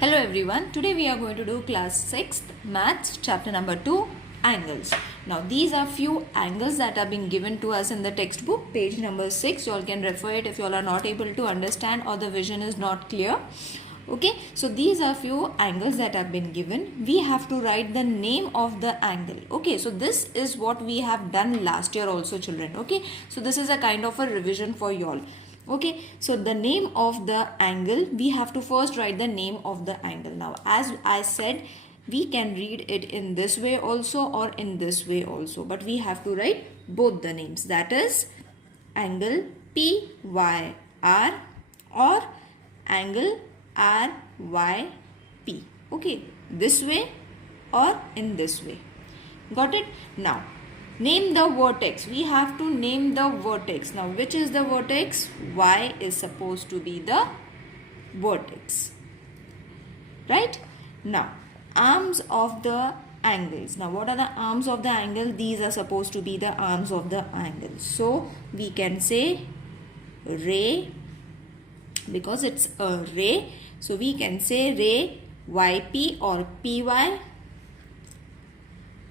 Hello everyone, today we are going to do class 6th maths chapter number 2 angles. Now these are few angles that are being given to us in the textbook page number 6. You all can refer it if you all are not able to understand or the vision is not clear. Okay, so these are few angles that have been given. We have to write the name of the angle. Okay, so this is what we have done last year also, children. Okay, so this is a kind of a revision for you all. Okay, so the name of the angle, we have to first write the name of the angle. Now as I said, we can read it in this way also or in this way also, but we have to write both the names, that is angle PYR or angle RYP. Okay, this way or in this way. Got it? Now name the vertex. We have to name the vertex. Now which is the vertex? Y is supposed to be the vertex. Right? Now arms of the angles. Now what are the arms of the angle? These are supposed to be the arms of the angle. So we can say ray, because it's a ray. So we can say ray YP or PY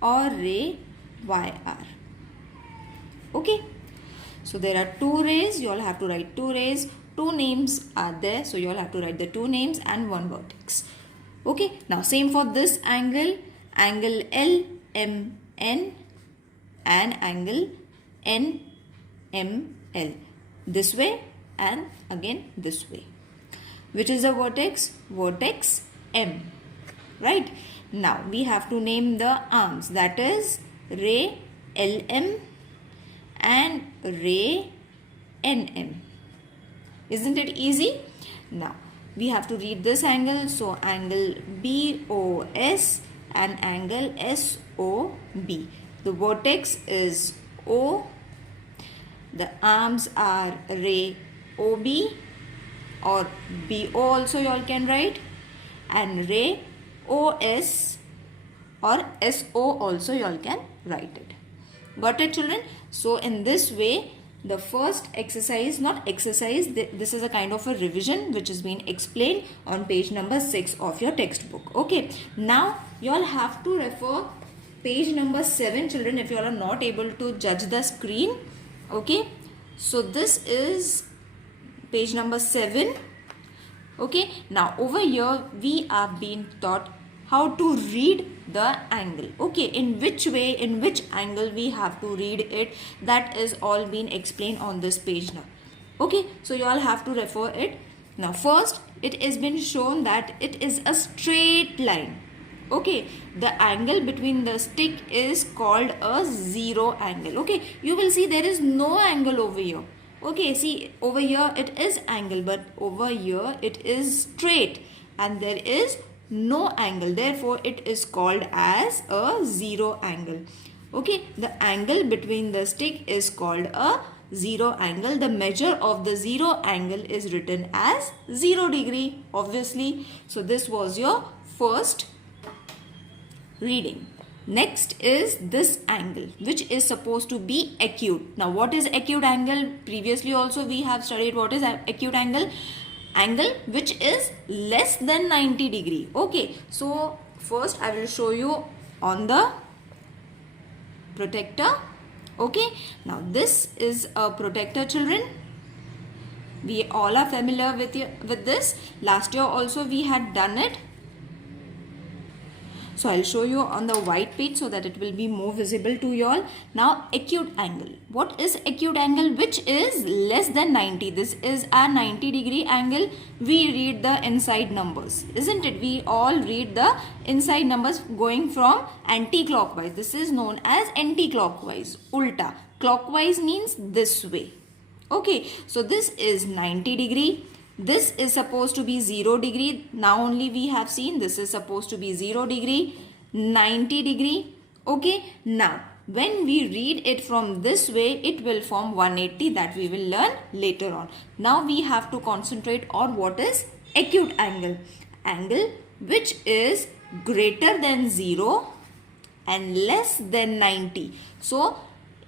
or ray YR. Okay, so there are two rays. You all have to write two rays. Two names are there, so you all have to write the two names and one vertex. Okay, now same for this angle, angle LMN and angle NML, this way and again this way. Which is the vertex? Vertex M. Right? Now we have to name the arms, that is ray LM and ray NM. Isn't it easy? Now we have to read this angle. So angle BOS and angle SOB. The vertex is O. The arms are ray OB or BO also you all can write, and ray OS or SO also you all can write it. Got it, children? So in this way, the first exercise, not exercise, this is a kind of a revision which has been explained on page number 6 of your textbook. Okay, now you all have to refer page number 7, children, if you all are not able to judge the screen. Okay, so this is page number 7. Okay, now over here we are being taught how to read the angle. Okay, in which way, in which angle we have to read it, that is all been explained on this page now. Okay, so you all have to refer it. Now first, it has been shown that it is a straight line. Okay, the angle between the stick is called a zero angle. Okay, you will see there is no angle over here. Okay, see over here it is angle, but over here it is straight and there is no angle, therefore it is called as a zero angle. Okay, the angle between the stick is called a zero angle. The measure of the zero angle is written as 0 degree, obviously. So this was your first reading. Next is this angle, which is supposed to be acute. Now what is acute angle? Previously also we have studied what is acute angle. Angle which is less than 90 degree. Okay, so first I will show you on the protector. Okay, now this is a protector, children. We all are familiar with this. Last year also we had done it. So I'll show you on the white page so that it will be more visible to you all. Now acute angle. What is acute angle? Which is less than 90. This is a 90 degree angle. We read the inside numbers, isn't it? We all read the inside numbers going from anti-clockwise. This is known as anti-clockwise. Ulta. Clockwise means this way. Okay, so this is 90 degree. This is supposed to be 0 degree. Now only we have seen this is supposed to be 0 degree, 90 degree. Okay, now when we read it from this way, it will form 180, that we will learn later on. Now we have to concentrate on what is acute angle. Angle which is greater than 0 and less than 90. So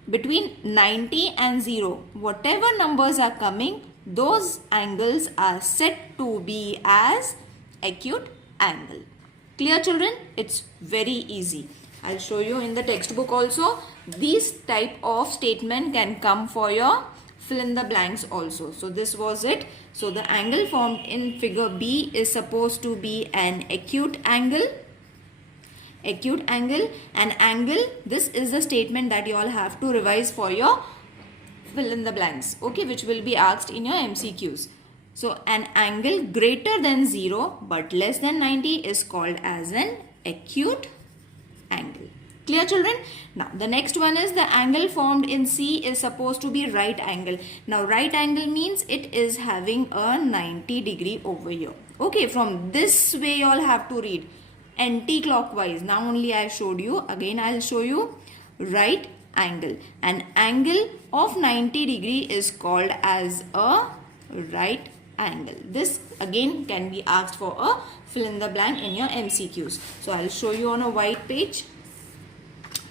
between 90 and 0, whatever numbers are coming, those angles are said to be as acute angle. Clear children? It's very easy. I'll show you in the textbook also. These type of statement can come for your fill in the blanks also. So this was it. So the angle formed in figure B is supposed to be an acute angle. Acute angle. An angle, this is the statement that you all have to revise for your fill in the blanks, okay, which will be asked in your MCQs. So an angle greater than 0 but less than 90 is called as an acute angle. Clear children? Now the next one is the angle formed in C is supposed to be right angle. Now right angle means it is having a 90 degree over here. Okay, from this way you all have to read anti-clockwise. Now only I showed you. Again I will show you right angle. An angle of 90 degree is called as a right angle. This again can be asked for a fill in the blank in your MCQs. So I'll show you on a white page.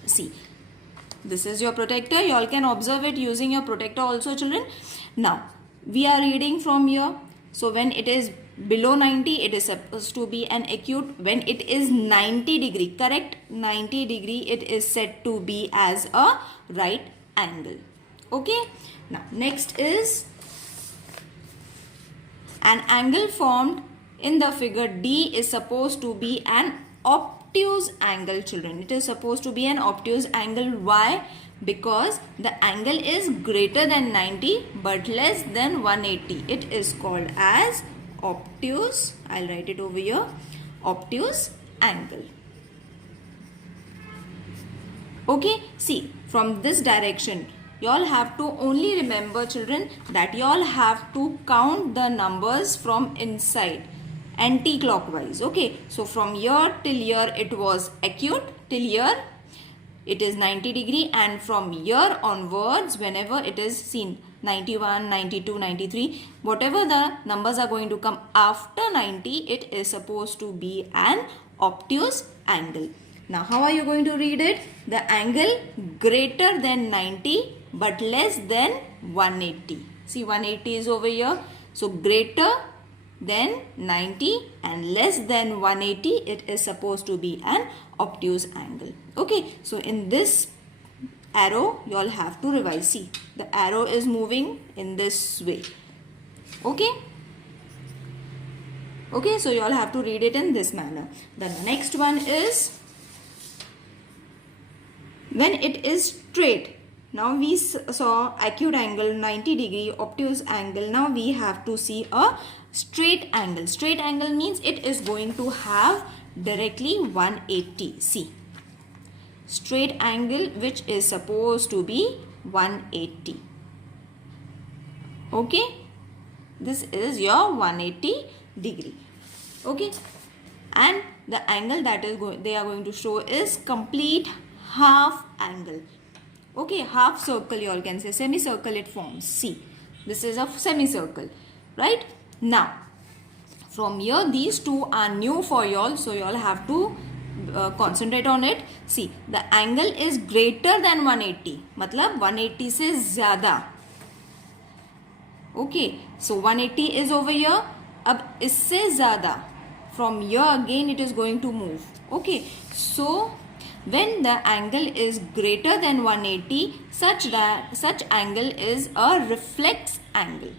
See, this is your protector. You all can observe it using your protector also children. Now we are reading from here. So when it is below 90, it is supposed to be an acute. When it is 90 degree, correct, 90 degree, it is said to be as a right angle. Okay. Now next is an angle formed in the figure D is supposed to be an obtuse angle children. It is supposed to be an obtuse angle. Why? Because the angle is greater than 90 but less than 180. It is called as obtuse. I'll write it over here. Obtuse angle. Okay, see, from this direction you all have to only remember children that you all have to count the numbers from inside anti-clockwise. Okay, so from here till here it was acute, till here it is 90 degree, and from here onwards whenever it is seen 91, 92, 93, whatever the numbers are going to come after 90, it is supposed to be an obtuse angle. Now how are you going to read it? The angle greater than 90 but less than 180. See, 180 is over here. So greater than 90 and less than 180, it is supposed to be an obtuse angle. Okay, so in this arrow you all have to revise. See, the arrow is moving in this way. Okay. Okay, so you all have to read it in this manner. Then the next one is when it is straight. Now we saw acute angle, 90 degree, obtuse angle. Now we have to see a straight angle. Straight angle means it is going to have directly 180. See, straight angle which is supposed to be 180. Okay, this is your 180 degree. Okay, and the angle that is they are going to show is complete half angle. Okay, half circle you all can say, semicircle it forms. See, this is a semicircle, right? Now, from here these two are new for you all, so you all have to concentrate on it. See, the angle is greater than 180, matlab 180 se zyada. Okay, so 180 is over here. Ab isse zyada, from here again it is going to move. Okay, so when the angle is greater than 180, such angle is a reflex angle.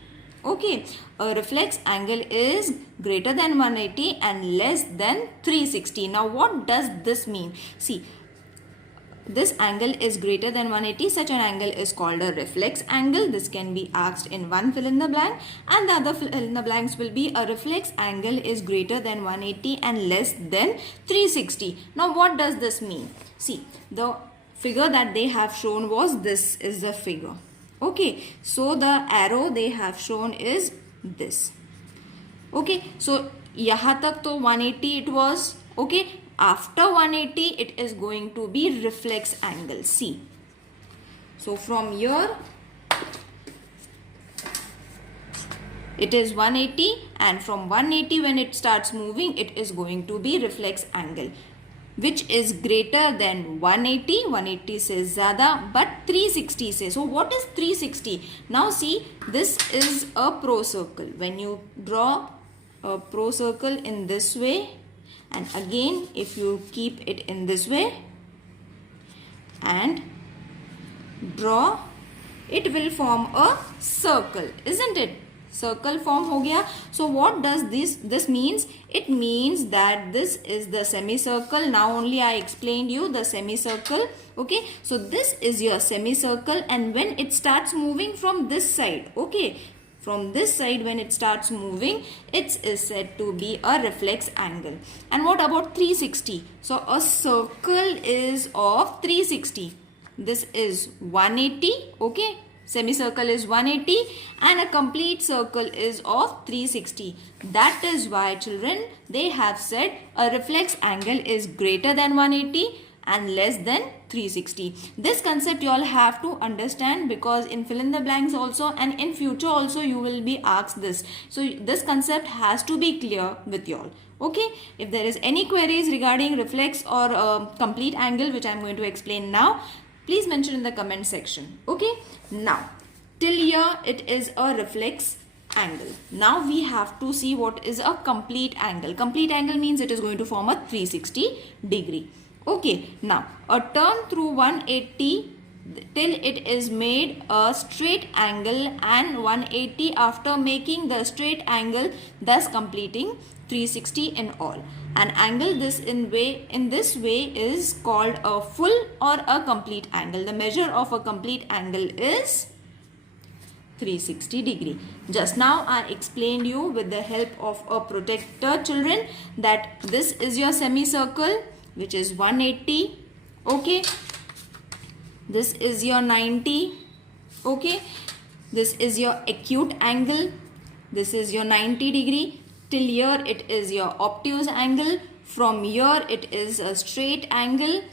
Okay, a reflex angle is greater than 180 and less than 360. Now what does this mean? See, this angle is greater than 180. Such an angle is called a reflex angle. This can be asked in one fill in the blank, and the other fill in the blanks will be a reflex angle is greater than 180 and less than 360. Now what does this mean? See, the figure that they have shown was this is the figure. Okay, so the arrow they have shown is this. Okay, so yahan tak to 180 it was. Okay, after 180 it is going to be reflex angle. See, so from here it is 180, and from 180 when it starts moving it is going to be reflex angle, which is greater than 180. 180 says zyada, but 360 says. So what is 360? Now see, this is a pro circle. When you draw a pro circle in this way, and again if you keep it in this way and draw, it will form a circle, isn't it? Circle form ho gaya. So what does this means? It means that this is the semicircle. Now only I explained you the semicircle. Okay, so this is your semicircle, and when it starts moving from this side, okay, from this side when it starts moving, it is said to be a reflex angle. And what about 360? So a circle is of 360. This is 180, okay. Semicircle is 180 and a complete circle is of 360. That is why children, they have said a reflex angle is greater than 180 and less than 360. This concept you all have to understand, because in fill in the blanks also and in future also you will be asked this. So this concept has to be clear with you all. Okay, if there is any queries regarding reflex or complete angle, which I am going to explain now, please mention in the comment section. Okay, now till here it is a reflex angle. Now we have to see what is a complete angle. Complete angle means it is going to form a 360 degree. Okay, now a turn through 180 till it is made a straight angle, and 180 after making the straight angle, thus completing 360 in all. An angle in this way is called a full or a complete angle. The measure of a complete angle is 360 degree. Just now I explained you with the help of a protector, children, that this is your semicircle, which is 180. Okay, this is your 90. Okay, this is your acute angle, this is your 90 degree. Till here it is your obtuse angle. From here it is a straight angle.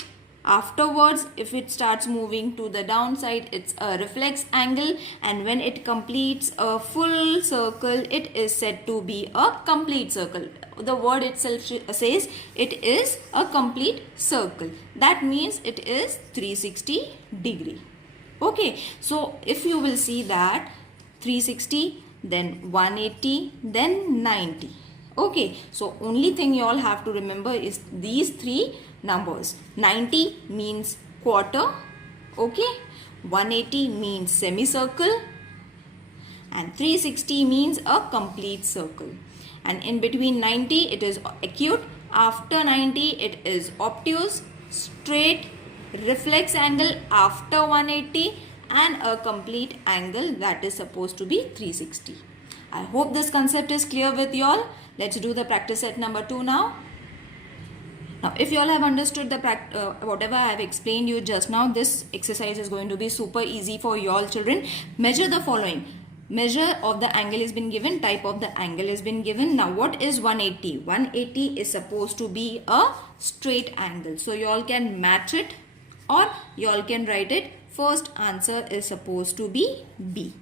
Afterwards, if it starts moving to the downside, it's a reflex angle, and when it completes a full circle, it is said to be a complete circle. The word itself says it is a complete circle. That means it is 360 degree. Okay, so if you will see that 360, then 180, then 90. Okay, so only thing you all have to remember is these three numbers. 90 means quarter, okay, 180 means semicircle, and 360 means a complete circle. And in between 90 it is acute, after 90 it is obtuse, straight, reflex angle after 180, and a complete angle that is supposed to be 360. I hope this concept is clear with you all. Let's do the practice set number 2 now. Now, if you all have understood the whatever I have explained you just now, this exercise is going to be super easy for you all, children. Measure the following. Measure of the angle has been given, type of the angle has been given. Now, what is 180? 180 is supposed to be a straight angle. So, you all can match it or you all can write it. First answer is supposed to be B.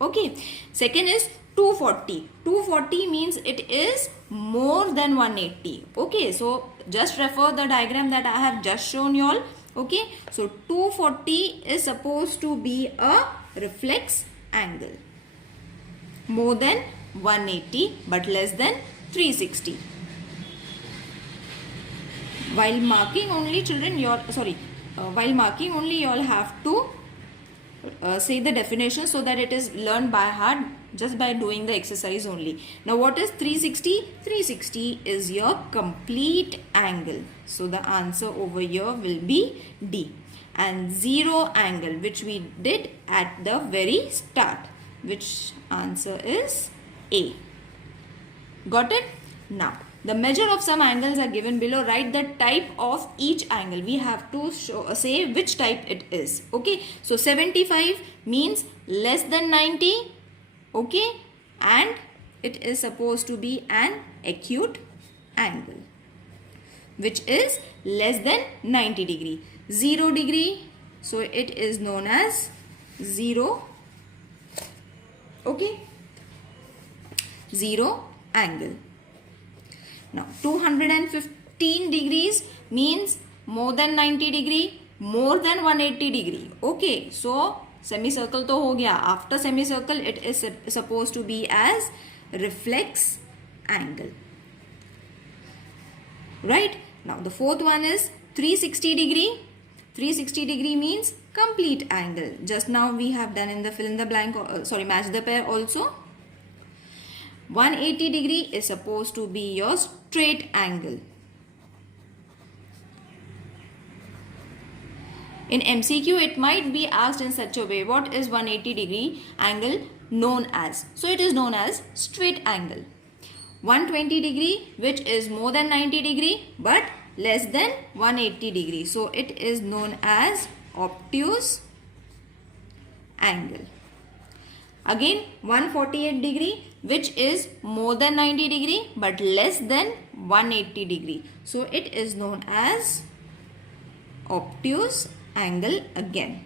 Okay. Second is 240. 240 means it is more than 180. Okay. So, just refer the diagram that I have just shown you all. Okay. So, 240 is supposed to be a reflex angle. More than 180 but less than 360. While marking only, children, while marking only you all have to say the definition so that it is learned by heart just by doing the exercise only. Now what is 360? 360 is your complete angle. So the answer over here will be D. And zero angle, which we did at the very start, which answer is A. Got it? Now the measure of some angles are given below. Write the type of each angle. We have to say which type it is. Okay. So 75 means less than 90. Okay. And it is supposed to be an acute angle, which is less than 90 degree. 0 degree. So it is known as zero. Okay. Zero angle. Now 215 degrees means more than 90 degree, more than 180 degree. Okay, so semicircle to ho gaya. After semicircle it is supposed to be as reflex angle. right? Now the fourth one is 360 degree. 360 degree means complete angle. Just now we have done in the fill in the blank, match the pair also. 180 degree is supposed to be your straight angle. In MCQ, it might be asked in such a way, what is 180 degree angle known as? So it is known as straight angle. 120 degree, which is more than 90 degree but less than 180 degree. So it is known as obtuse angle. Again 148 degree, which is more than 90 degree but less than 180 degree. So it is known as obtuse angle again.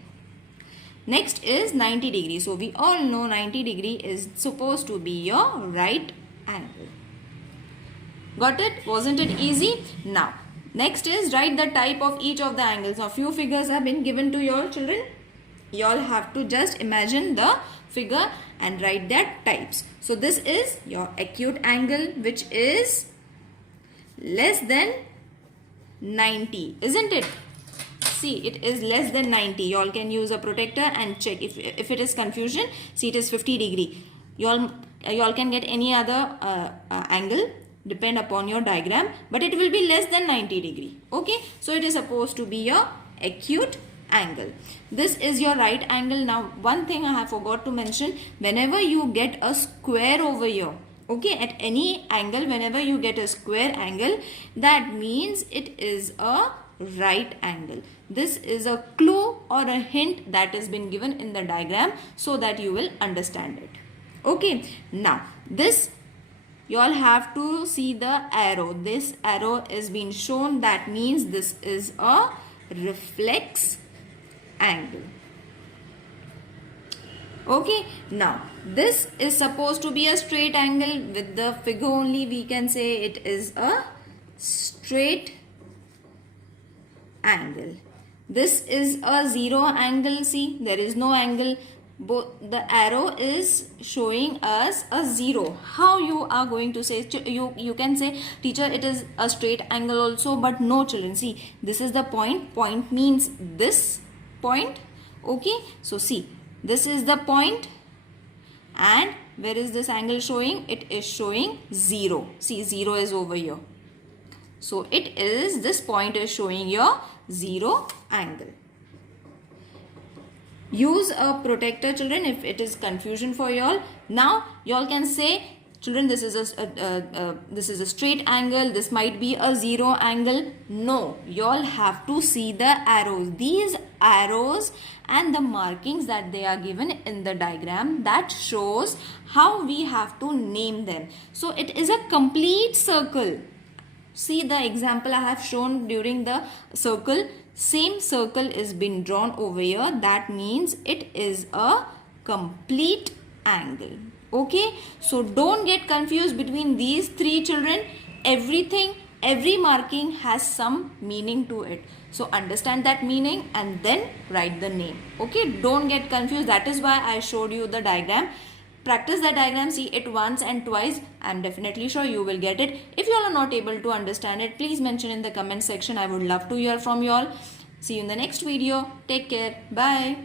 Next is 90 degree. So we all know 90 degree is supposed to be your right angle. Got it? Wasn't it easy? Now next is write the type of each of the angles. Now few figures have been given to your children. You all have to just imagine the figure and write their types. So this is your acute angle, which is less than 90, isn't it? See, it is less than 90. You all can use a protector and check. If it is confusion, see, it is 50 degree. You all can get any other angle, depend upon your diagram, but it will be less than 90 degree. Okay, so it is supposed to be your acute angle. This is your right angle. Now one thing I have forgot to mention, whenever you get a square over here, okay, at any angle, whenever you get a square angle, that means it is a right angle. This is a clue or a hint that has been given in the diagram so that you will understand it. Okay, now this you all have to see the arrow. This arrow is being shown, that means this is a reflex angle. Okay, now this is supposed to be a straight angle. With the figure only we can say it is a straight angle. This is a zero angle. See, there is no angle. The arrow is showing us a zero. How you are going to say? You can say, teacher, it is a straight angle also, but no, children. See, this is the point. Point means this point. Okay, so see, this is the point, and where is this angle showing? It is showing 0. See, 0 is over here. So it is, this point is showing your 0 angle. Use a protector, children, if it is confusion for y'all. Now y'all can say, children, this is a straight angle, this might be a 0 angle. No, y'all have to see the arrows. These arrows and the markings that they are given in the diagram, that shows how we have to name them. So it is a complete circle. See the example I have shown during the circle. Same circle is been drawn over here. That means it is a complete angle. Okay, so don't get confused between these three, children. Every marking has some meaning to it. So understand that meaning and then write the name. Okay, don't get confused. That is why I showed you the diagram. Practice the diagram, see it once and twice. I'm definitely sure you will get it. If you all are not able to understand it, please mention in the comment section. I would love to hear from you all. See you in the next video. Take care. Bye.